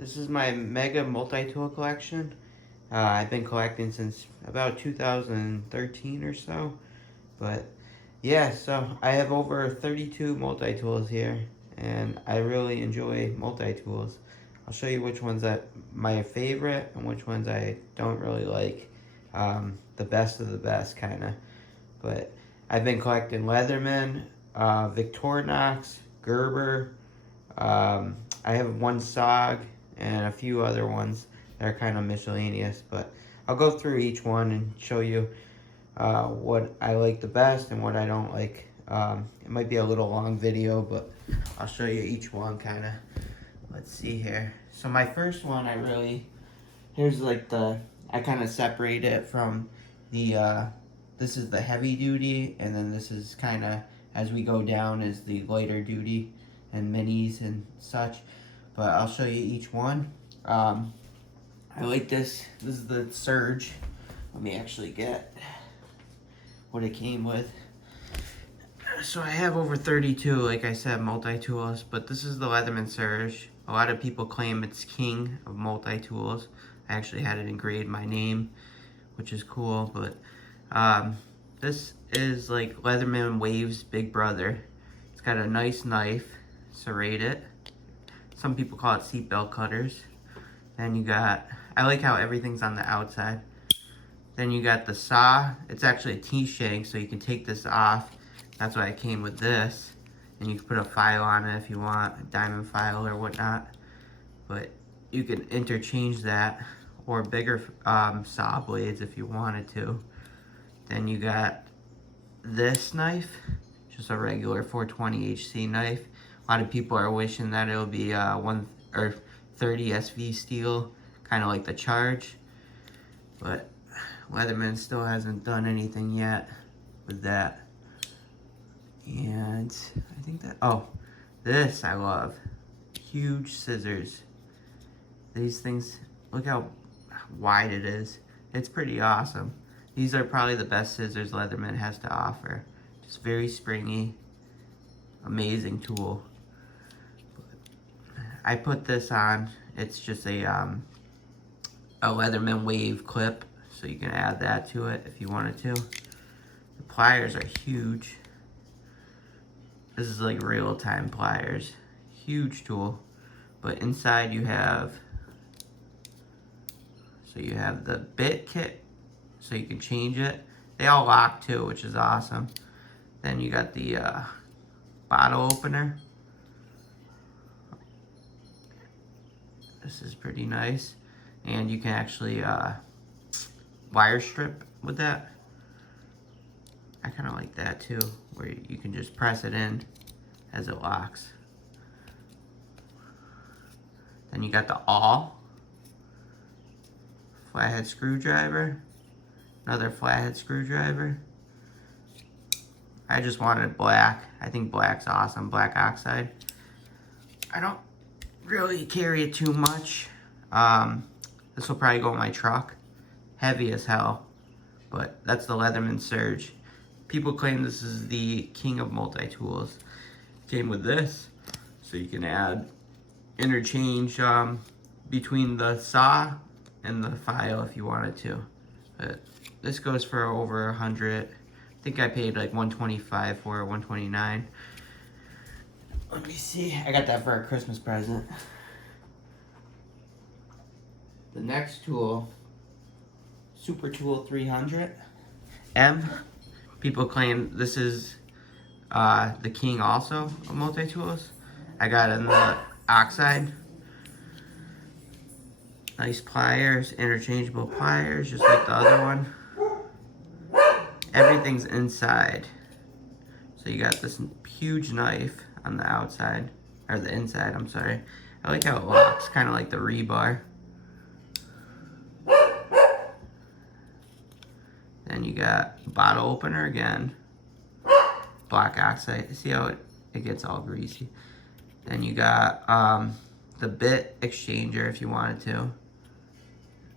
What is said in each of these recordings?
This is my mega multi-tool collection. I've been collecting since about 2013 or so. But yeah, so I have over 32 multi-tools here, and I really enjoy multi-tools. I'll show you which ones that my favorite and which ones I don't really like. The best of the best, kind of. But I've been collecting Leatherman, Victorinox, Gerber. I have one SOG and a few other ones that are kind of miscellaneous. But I'll go through each one and show you what I like the best and what I don't like. It might be a little long video, but I'll show you each one kind of. Let's see here. So my first one, here's like I kind of separate it from this is the heavy duty, and then this is kind of, as we go down, is the lighter duty and minis and such. But I'll show you each one. I like this. This is the Surge. Let me actually get what it came with. So I have over 32, like I said, multi-tools, but this is the Leatherman Surge. A lot of people claim it's king of multi-tools. I actually had it engraved my name, which is cool, but this is like Leatherman Wave's big brother. It's got a nice knife, serrate it. Some people call it seatbelt cutters. Then you got, I like how everything's on the outside. Then you got the saw. It's actually a T-shank, so you can take this off. That's why I came with this. And you can put a file on it if you want, a diamond file or whatnot. But you can interchange that, or bigger saw blades if you wanted to. Then you got this knife, just a regular 420 HC knife. A lot of people are wishing that it'll be 30 SV steel, kind of like the Charge. But Leatherman still hasn't done anything yet with that. And I think that, oh, this I love. Huge scissors. These things, look how wide it is. It's pretty awesome. These are probably the best scissors Leatherman has to offer. Just very springy, amazing tool. I put this on. It's just a Leatherman Wave clip, so you can add that to it if you wanted to. The pliers are huge. This is like real-time pliers. Huge tool. But inside you have, so you have the bit kit, so you can change it. They all lock too, which is awesome. Then you got the bottle opener. This is pretty nice. And you can actually wire strip with that. I kind of like that too, where you can just press it in as it locks. Then you got the awl, flathead screwdriver, another flathead screwdriver. I just wanted black. I think black's awesome, black oxide. I don't really carry it too much. This will probably go in my truck. Heavy as hell, but that's the Leatherman Surge. People claim this is the king of multi-tools. Came with this, so you can interchange between the saw and the file if you wanted to. But this goes for over 100. I think I paid like 125 for it, 129. Let me see. I got that for a Christmas present. The next tool, Super Tool 300 M. People claim this is the king also of multi-tools. I got it in the oxide. Nice pliers, interchangeable pliers, just like the other one. Everything's inside. So you got this huge knife on the outside, or the inside, I'm sorry. I like how it locks, kind of like the rebar. Then you got bottle opener again. Black oxide. See how it gets all greasy. Then you got the bit exchanger if you wanted to.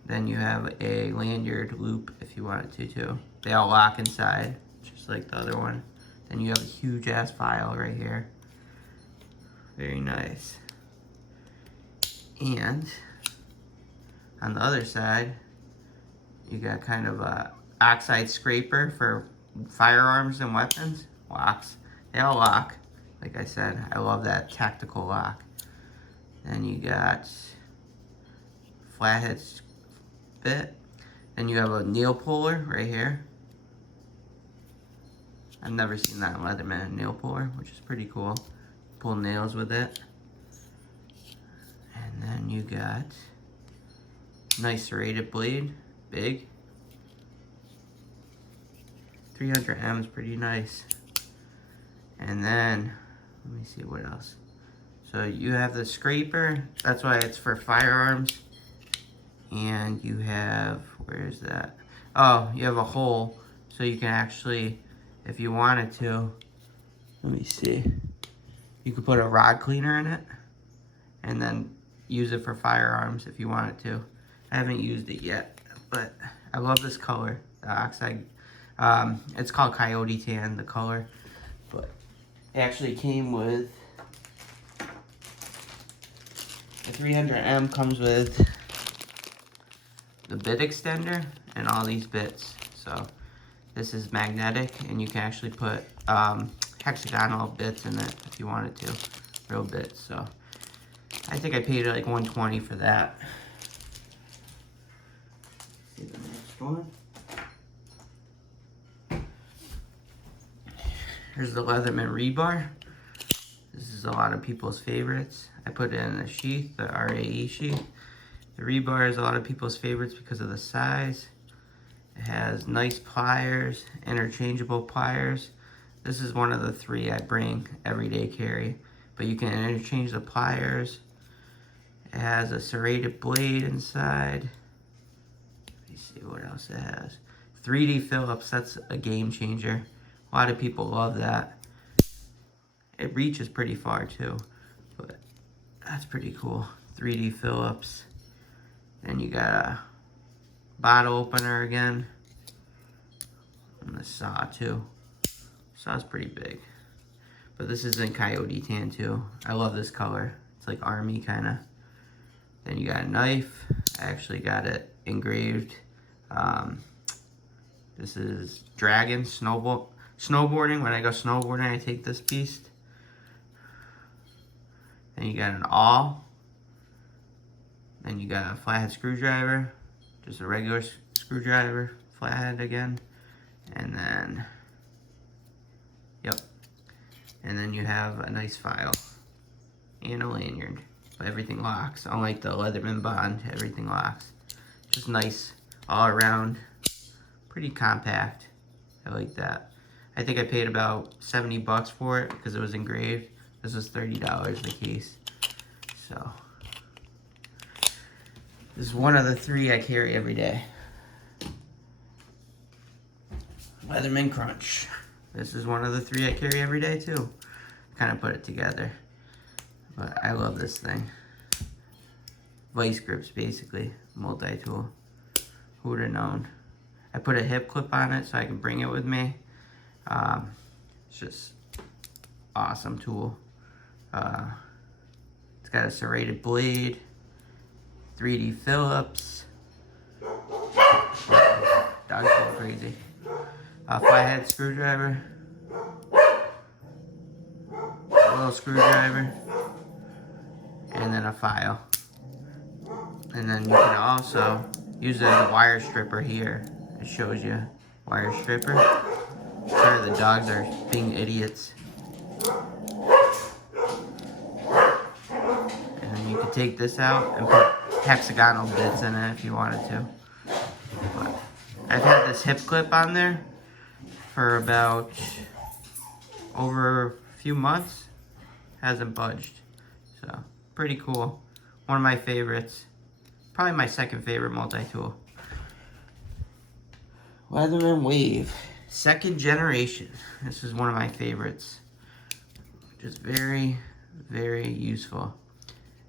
Then you have a lanyard loop if you wanted to too. They all lock inside, just like the other one. Then you have a huge ass file right here. Very nice. And on the other side, you got kind of a oxide scraper for firearms and weapons. Locks. They all lock. Like I said, I love that tactical lock. Then you got flathead bit. Then you have a nail puller right here. I've never seen that in Leatherman, nail puller, which is pretty cool. Pull nails with it. And then you got nice serrated blade, big. 300M is pretty nice. And then, let me see what else. So you have the scraper, that's why it's for firearms. And you have, where is that? Oh, you have a hole, so you can actually, if you wanted to, let me see. You could put a rod cleaner in it, and then use it for firearms if you wanted to. I haven't used it yet, but I love this color, the oxide. It's called Coyote Tan, the color, but it actually came with, the 300M comes with the bit extender and all these bits. So this is magnetic, and you can actually put hexagonal bits in it if you wanted to, real bits. So I think I paid like $120 for that. See the next one. Here's the Leatherman rebar. This is a lot of people's favorites. I put it in a sheath, the RAE sheath. The rebar is a lot of people's favorites because of the size. It has nice pliers, interchangeable pliers. This is one of the 3 I bring everyday carry, but you can interchange the pliers. It has a serrated blade inside. Let me see what else it has. 3D Phillips, that's a game changer. A lot of people love that. It reaches pretty far too, but that's pretty cool. 3D Phillips. Then you got a bottle opener again. And the saw too. Saw's pretty big. But this is in Coyote Tan too. I love this color. It's like army kinda. Then you got a knife. I actually got it engraved. This is Dragon snowboarding. When I go snowboarding, I take this piece. Then you got an awl. Then you got a flathead screwdriver. Just a regular screwdriver, flathead again. And then, yep. And then you have a nice file and a lanyard. But everything locks. Unlike the Leatherman Bond, everything locks. Just nice all around. Pretty compact. I like that. I think I paid about 70 bucks for it because it was engraved. This was $30 the case. So this is one of the 3 I carry every day. Leatherman Crunch. This is one of the 3 I carry every day too. Kind of put it together. But I love this thing. Vice grips basically. Multi-tool. Who would have known? I put a hip clip on it so I can bring it with me. It's just awesome tool. It's got a serrated blade. 3D Phillips. Dog's going crazy. A flathead screwdriver. A little screwdriver. And then a file. And then you can also use it as a wire stripper here. It shows you wire stripper. Sorry, the dogs are being idiots. And then you can take this out and put hexagonal bits in it if you wanted to. But I've had this hip clip on there for about over a few months. Hasn't budged. So, pretty cool. One of my favorites. Probably my second favorite multi-tool. Leatherman Wave. 2nd generation. This is one of my favorites. Just very, very useful.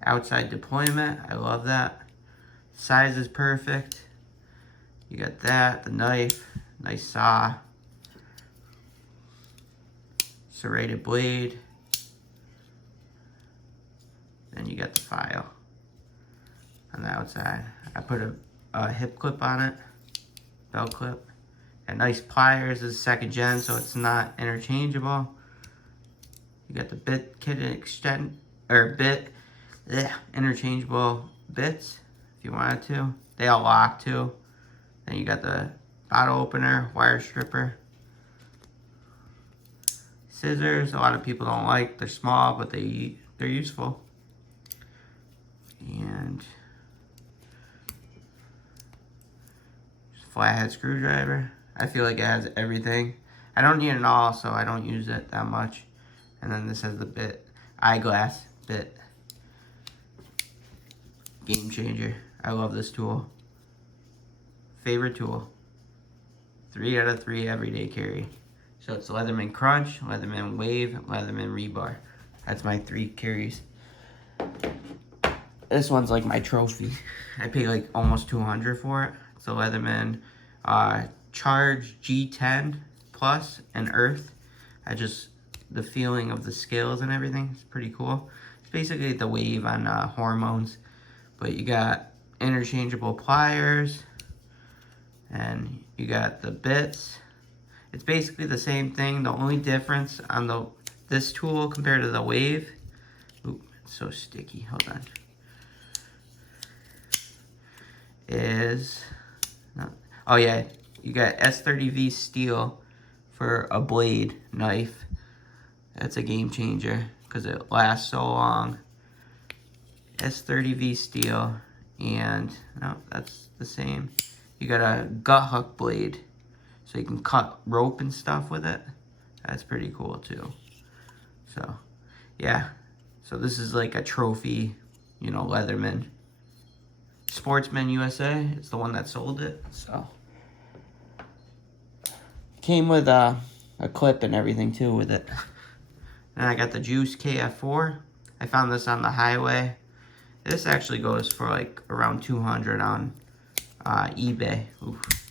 Outside deployment. I love that. Size is perfect. You got that. The knife. Nice saw. Serrated blade. Then you got the file. on the outside. I put a hip clip on it, belt clip. Got nice pliers. This is 2nd gen, so it's not interchangeable. You got the bit kit extend, or interchangeable bits if you wanted to. They all lock too. Then you got the bottle opener, wire stripper. Scissors, a lot of people don't like. They're small, but they're useful. And flathead screwdriver. I feel like it has everything. I don't need an awl, so I don't use it that much. And then this has the bit, eyeglass bit. Game changer. I love this tool. Favorite tool. 3 out of 3 everyday carry. So it's Leatherman Crunch, Leatherman Wave, Leatherman Rebar. That's my 3 carries. This one's like my trophy. I paid like almost $200 for it. It's a Leatherman Charge G10 Plus and Earth. The feeling of the scales and everything is pretty cool. It's basically the Wave on hormones. But you got interchangeable pliers. And you got the bits. It's basically the same thing. The only difference on this tool compared to the Wave. Ooh, it's so sticky. Hold on. Oh yeah, you got S30V steel for a blade knife. That's a game changer because it lasts so long. S30V steel, and no, that's the same. You got a gut hook blade, so you can cut rope and stuff with it. That's pretty cool too. So, yeah. So this is like a trophy, you know, Leatherman. Sportsman USA, it's the one that sold it, so. Came with a clip and everything too with it. And I got the Juice KF4. I found this on the highway. This actually goes for like around $200 on eBay. Oof.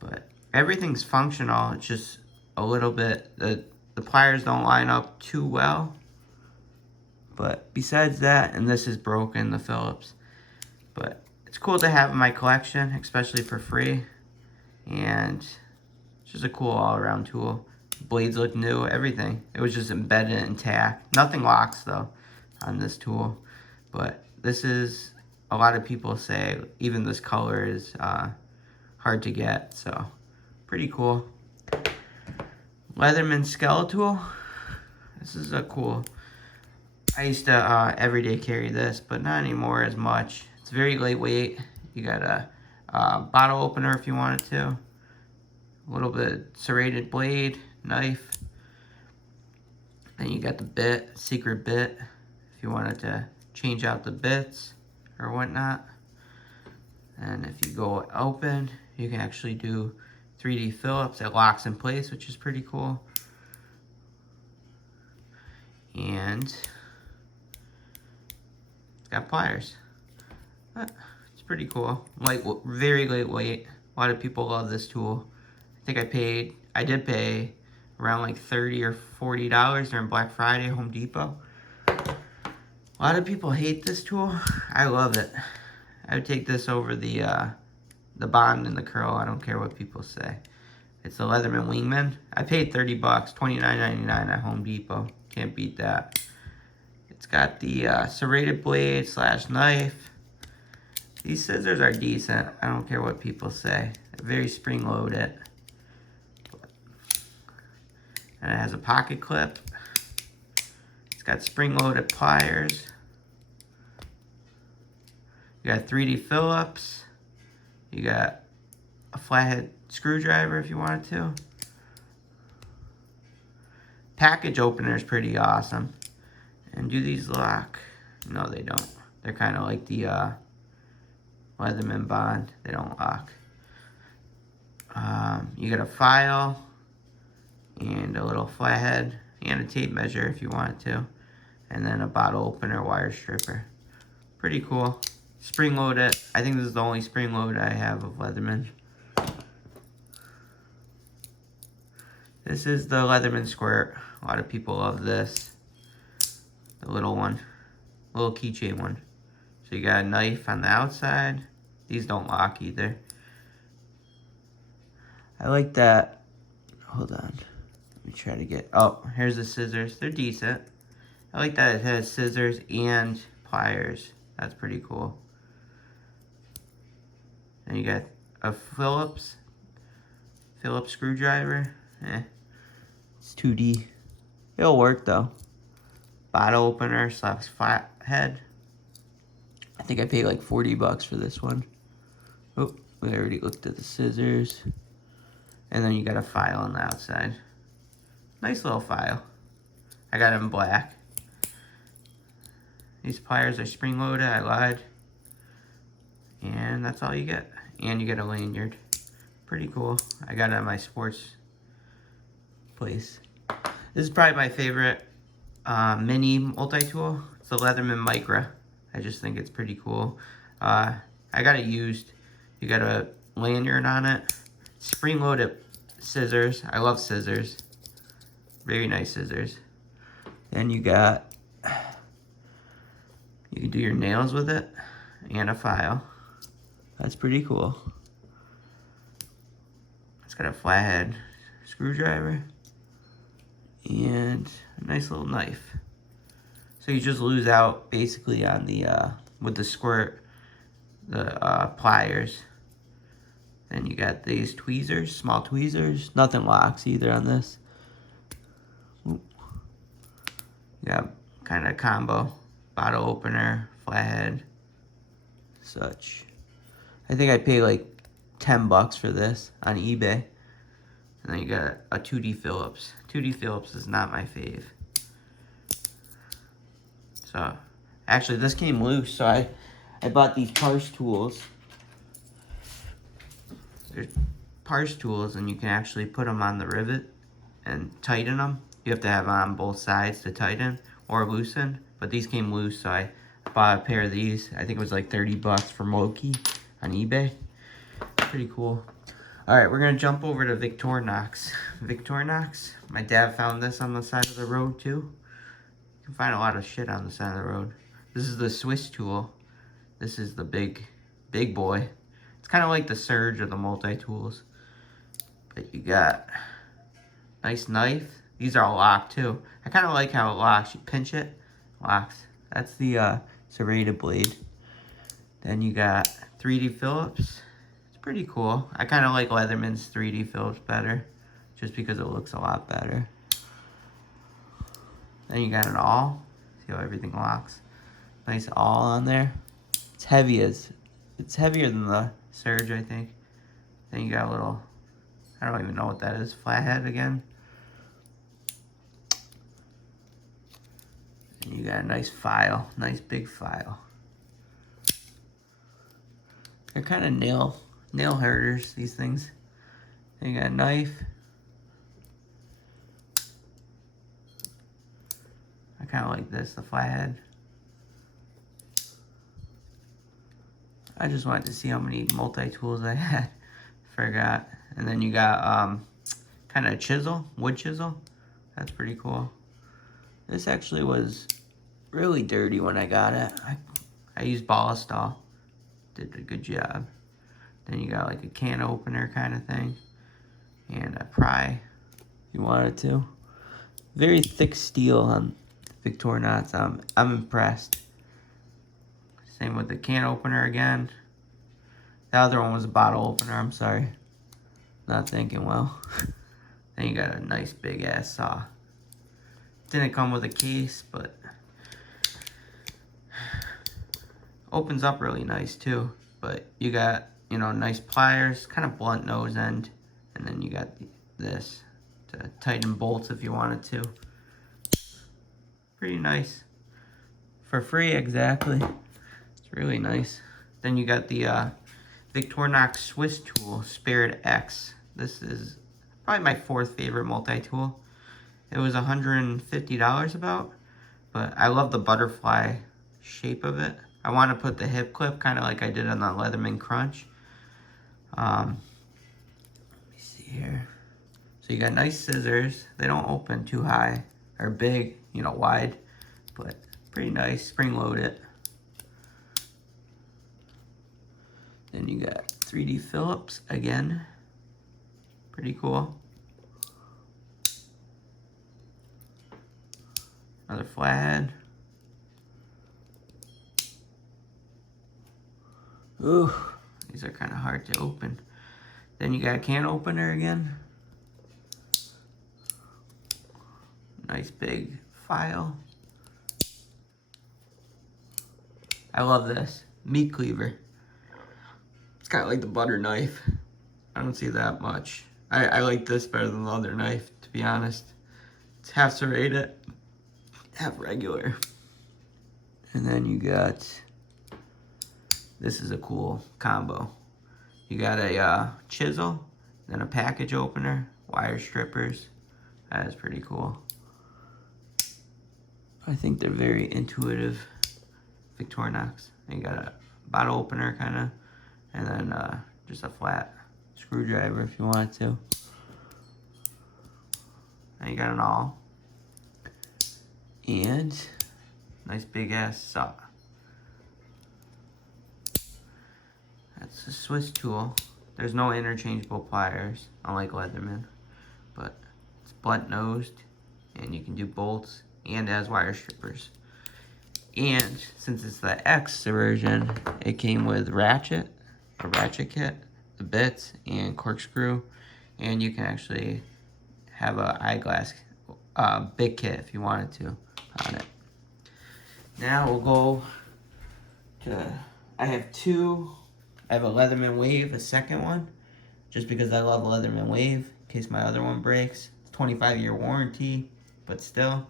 But everything's functional. It's just a little bit, the pliers don't line up too well. But besides that, and this is broken, the Phillips. But it's cool to have in my collection, especially for free. And it's just a cool all-around tool. Blades look new, everything. It was just embedded intact. Nothing locks though on this tool. But this is, a lot of people say, even this color is hard to get. So, pretty cool. Leatherman Skeletal. This is a cool. I used to everyday carry this, but not anymore as much. It's very lightweight. You got a bottle opener if you wanted to. A little bit serrated blade, knife. Then you got the bit, secret bit, if you wanted to change out the bits or whatnot. And if you go open, you can actually do 3D Phillips. It locks in place, which is pretty cool. And it's got pliers. It's pretty cool. Very lightweight. A lot of people love this tool. I think I did pay around like $30 or $40 during Black Friday, Home Depot. A lot of people hate this tool. I love it. I would take this over the Bond and the Curl. I don't care what people say. It's the Leatherman Wingman. I paid $30, $29.99 at Home Depot. Can't beat that. It's got the serrated blade / knife. These scissors are decent. I don't care what people say. They're very spring loaded. And it has a pocket clip. It's got spring loaded pliers. You got 3D Phillips. You got a flathead screwdriver if you wanted to. Package opener is pretty awesome. And do these lock? No, they don't. They're kind of like the Leatherman Bond. They don't lock. You got a file and a little flathead and a tape measure if you wanted to. And then a bottle opener, wire stripper. Pretty cool. Spring loaded. I think this is the only spring load I have of Leatherman. This is the Leatherman Squirt. A lot of people love this. The little one. Little keychain one. So you got a knife on the outside. These don't lock either. I like that. Hold on. Let me try to get... Oh, here's the scissors. They're decent. I like that it has scissors and pliers. That's pretty cool. And you got a Phillips screwdriver. It's 2D. It'll work though. Bottle opener / flathead. I think I paid like 40 bucks for this one. Oh, we already looked at the scissors. And then you got a file on the outside. Nice little file. I got it in black. These pliers are spring loaded, I lied. And that's all you get. And you get a lanyard. Pretty cool. I got it at my sports place. This is probably my favorite mini multi-tool. It's the Leatherman Micra. I just think it's pretty cool. I got it used. You got a lanyard on it. Spring-loaded scissors. I love scissors. Very nice scissors. Then you got... You can do your nails with it. And a file. That's pretty cool. It's got a flathead screwdriver. And a nice little knife. So you just lose out basically on the with the squirt, the pliers. Then you got these tweezers, small tweezers. Nothing locks either on this. Oop. Yeah, kind of combo. Bottle opener, flathead, such. I think I paid like 10 bucks for this on eBay. And then you got a 2D Phillips. 2D Phillips is not my fave. So, actually this came loose, so I bought these parse tools. There's parse tools, and you can actually put them on the rivet and tighten them. You have to have on both sides to tighten or loosen. But these came loose, so I bought a pair of these. I think it was like 30 bucks from Loki on eBay. Pretty cool. Alright, we're going to jump over to Victorinox. Victorinox, my dad found this on the side of the road too. You can find a lot of shit on the side of the road. This is the Swiss tool. This is the big boy. It's kind of like the Surge of the multi-tools. But you got a nice knife. These are all locked too. I kind of like how it locks. You pinch it, locks. That's the serrated blade. Then you got 3D Phillips. It's pretty cool. I kind of like Leatherman's 3D Phillips better, just because it looks a lot better. Then you got an awl. See how everything locks. Nice awl on there. It's heavier than the Surge, I think. Then you got a little, I don't even know what that is, flathead again. And you got a nice file, nice big file. They're kind of nail herders, these things. Then you got a knife. I kind of like this, the flathead. I just wanted to see how many multi-tools I had. Forgot. And then you got kind of chisel, wood chisel. That's pretty cool. This actually was really dirty when I got it. I used Ballistol. Did a good job. Then you got like a can opener kind of thing. And a pry if you wanted to. Very thick steel on Victorinox. I'm impressed. Same with the can opener again. The other one was a bottle opener, I'm sorry. Not thinking well. Then you got a nice big ass saw. Didn't come with a case, but opens up really nice too. But you got, you know, nice pliers, kind of blunt nose end. And then you got this to tighten bolts if you wanted to. Pretty nice. For free, exactly. It's really nice. Then you got the Victorinox Swiss tool, Spirit X. This is probably my fourth favorite multi-tool. It was $150 about, but I love the butterfly shape of it. I want to put the hip clip, kind of like I did on the Leatherman Crunch. Let me see here. So you got nice scissors. They don't open too high or big, you know, wide, but pretty nice. Spring loaded. Then you got 3D Phillips again. Pretty cool. Another flathead. Ooh, these are kind of hard to open. Then you got a can opener again. Nice big file. I love this. Meat cleaver. It's kind of like the butter knife. I don't see that much. I like this better than the other knife, to be honest. It's half serrated, half regular. And then you got, this is a cool combo. You got a chisel, then a package opener, wire strippers. That is pretty cool. I think they're very intuitive. Victorinox. You got a bottle opener kind of, and then just a flat screwdriver if you want to. Now you got an awl. And nice big ass saw. That's a Swiss tool. There's no interchangeable pliers, unlike Leatherman, but it's blunt nosed, and you can do bolts and as wire strippers. And since it's the X version, it came with a ratchet kit, the bits, and corkscrew, and you can actually have a eyeglass big kit if you wanted to on it. Now we'll go to, I have a Leatherman Wave, a second one, just because I love Leatherman Wave, in case my other one breaks. It's 25-year warranty, but still,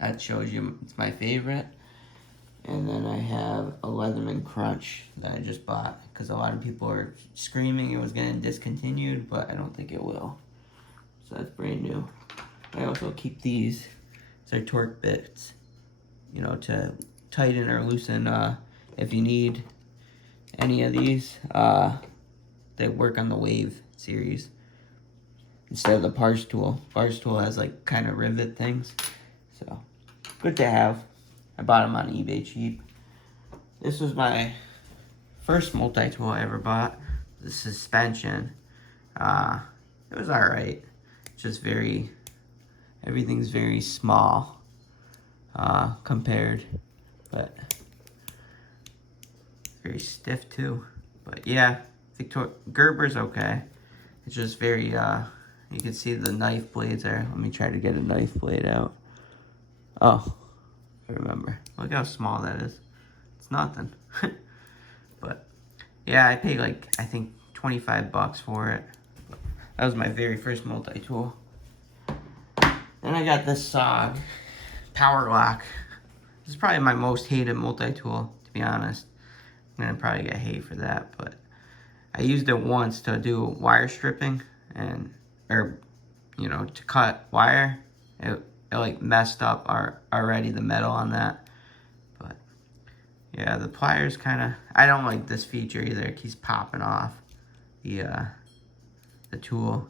that shows you it's my favorite. And then I have a Leatherman Crunch that I just bought, because a lot of people are screaming it was getting discontinued, but I don't think it will. So that's brand new. I also keep these. They're torque bits, you know, to tighten or loosen if you need any of these. They work on the Wave series instead of the Parse tool. Parse tool has like kind of rivet things, so good to have. I bought them on eBay cheap. This was my first multi-tool I ever bought. The suspension. It was alright. Just everything's very small compared, but very stiff too. But yeah, Gerber's okay. It's just very, you can see the knife blades there. Let me try to get a knife blade out. Oh, I remember. Look how small that is. It's nothing. But yeah, I paid like, I think 25 bucks for it. That was my very first multi-tool. Then I got this SOG Power Lock. This is probably my most hated multi-tool, to be honest. I'm gonna probably get hate for that, but I used it once to do wire stripping or you know, to cut wire. It like messed up already the metal on that. But yeah, the pliers kind of, I don't like this feature either. It keeps popping off the tool,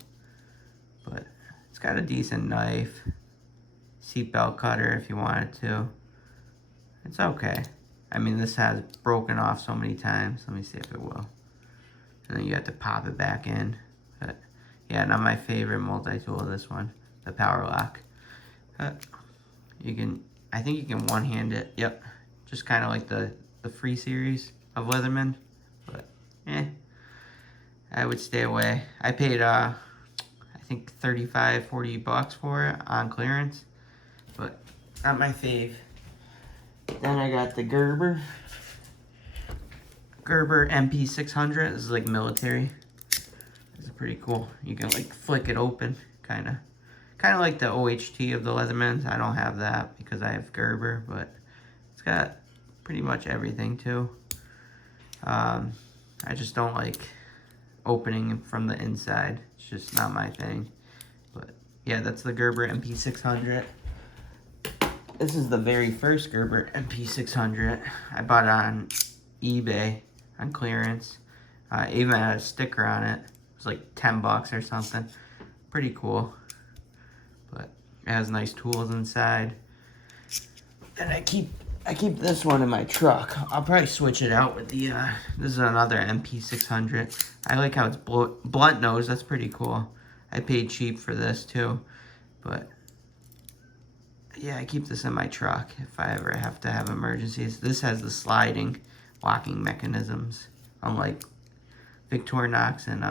but it's got a decent knife, seatbelt cutter if you wanted to. It's okay. I mean, this has broken off so many times. Let me see if it will. And then you have to pop it back in. But yeah, not my favorite multi-tool, this one, the Power Lock. You can, I think you can one-hand it. Yep, just kind of like the free series of Leatherman. But I would stay away. I paid I think 35-40 bucks for it on clearance, but not my fave. Then I got the Gerber MP600. This is like military. This is pretty cool. You can like flick it open, kind of like the OHT of the Leathermans. I don't have that because I have Gerber, but it's got pretty much everything too. I just don't like opening from the inside. It's just not my thing. But yeah, that's the Gerber MP600. This is the very first Gerber MP600. I bought it on eBay on clearance. Even had a sticker on it. It was like 10 bucks or something. Pretty cool. But it has nice tools inside. And I I keep this one in my truck. I'll probably switch it out with the, this is another MP600. I like how it's blunt nose. That's pretty cool. I paid cheap for this too. But, yeah, I keep this in my truck if I ever have to have emergencies. This has the sliding locking mechanisms. Unlike Victorinox and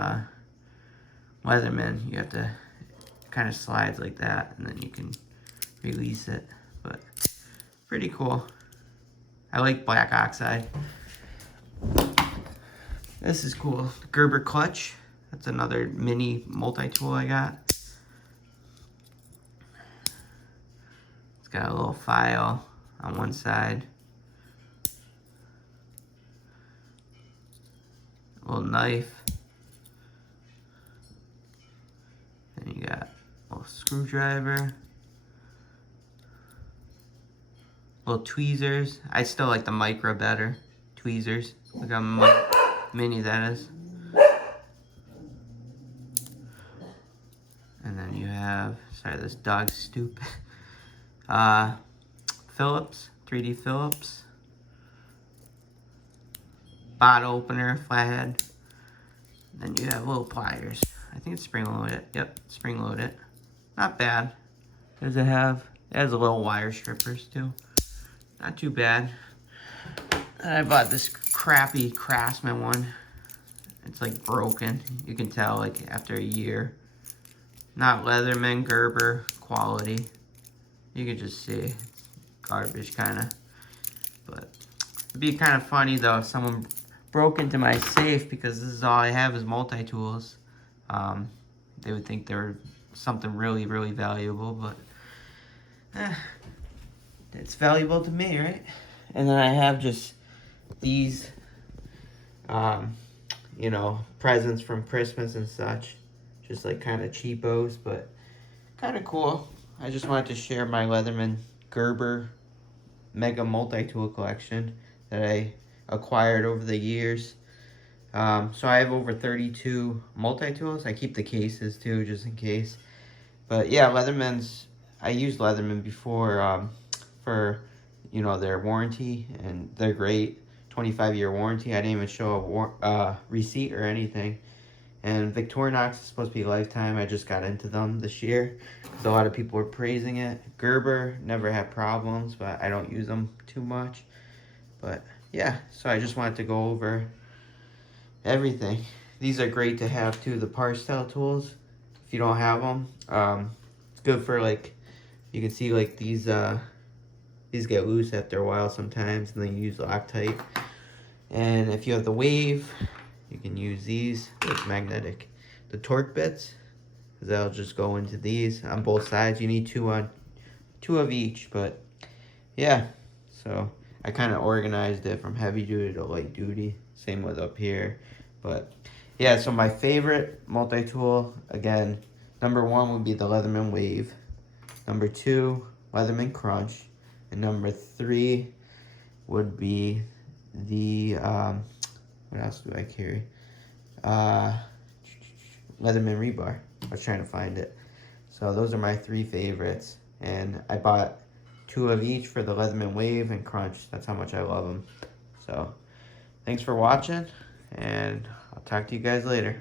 Leatherman, you have to kind of slides like that, and then you can release it. But pretty cool. I like black oxide. This is cool. Gerber clutch. That's another mini multi-tool I got. It's got a little file on one side. A little knife. Then you got a little screwdriver. Little tweezers. I still like the micro better. Tweezers. Look how mini that is. And then you have, sorry, this dog's stupid. Phillips, 3D Phillips. Bottle opener, flathead. Then you have little pliers. I think it's spring loaded. Yep, spring loaded. Not bad. Does it have? It has a little wire strippers too. Not too bad. And I bought this crappy Craftsman one. It's like broken. You can tell like after a year. Not Leatherman, Gerber quality. You can just see it's garbage kind of. But it'd be kind of funny though if someone broke into my safe because this is all I have is multi-tools. They would think they're something really, really valuable, but it's valuable to me, right? And then I have just these, you know, presents from Christmas and such. Just like kind of cheapos, but kind of cool. I just wanted to share my Leatherman Gerber Mega Multi-Tool collection that I acquired over the years. So I have over 32 multi-tools. I keep the cases too, just in case. But yeah, Leatherman's, I used Leatherman before for, you know, their warranty, and they're great. 25-year warranty. I didn't even show a receipt or anything. And Victorinox is supposed to be lifetime. I just got into them this year because a lot of people were praising it. Gerber, never had problems, but I don't use them too much. But yeah, so I just wanted to go over everything. These are great to have too, the parse style tools. If you don't have them, it's good for like, you can see like these get loose after a while sometimes, and then you use Loctite. And if you have the wave, you can use these with magnetic. The torque bits, they'll just go into these on both sides. You need two of each, but yeah. So I kind of organized it from heavy duty to light duty. Same with up here. But yeah, so my favorite multi-tool, again, number 1 would be the Leatherman Wave. Number 2, Leatherman Crunch. And number 3 would be the, what else do I carry? Leatherman Rebar. I was trying to find it. So those are my 3 favorites. And I bought 2 of each for the Leatherman Wave and Crunch. That's how much I love them. So thanks for watching, and I'll talk to you guys later.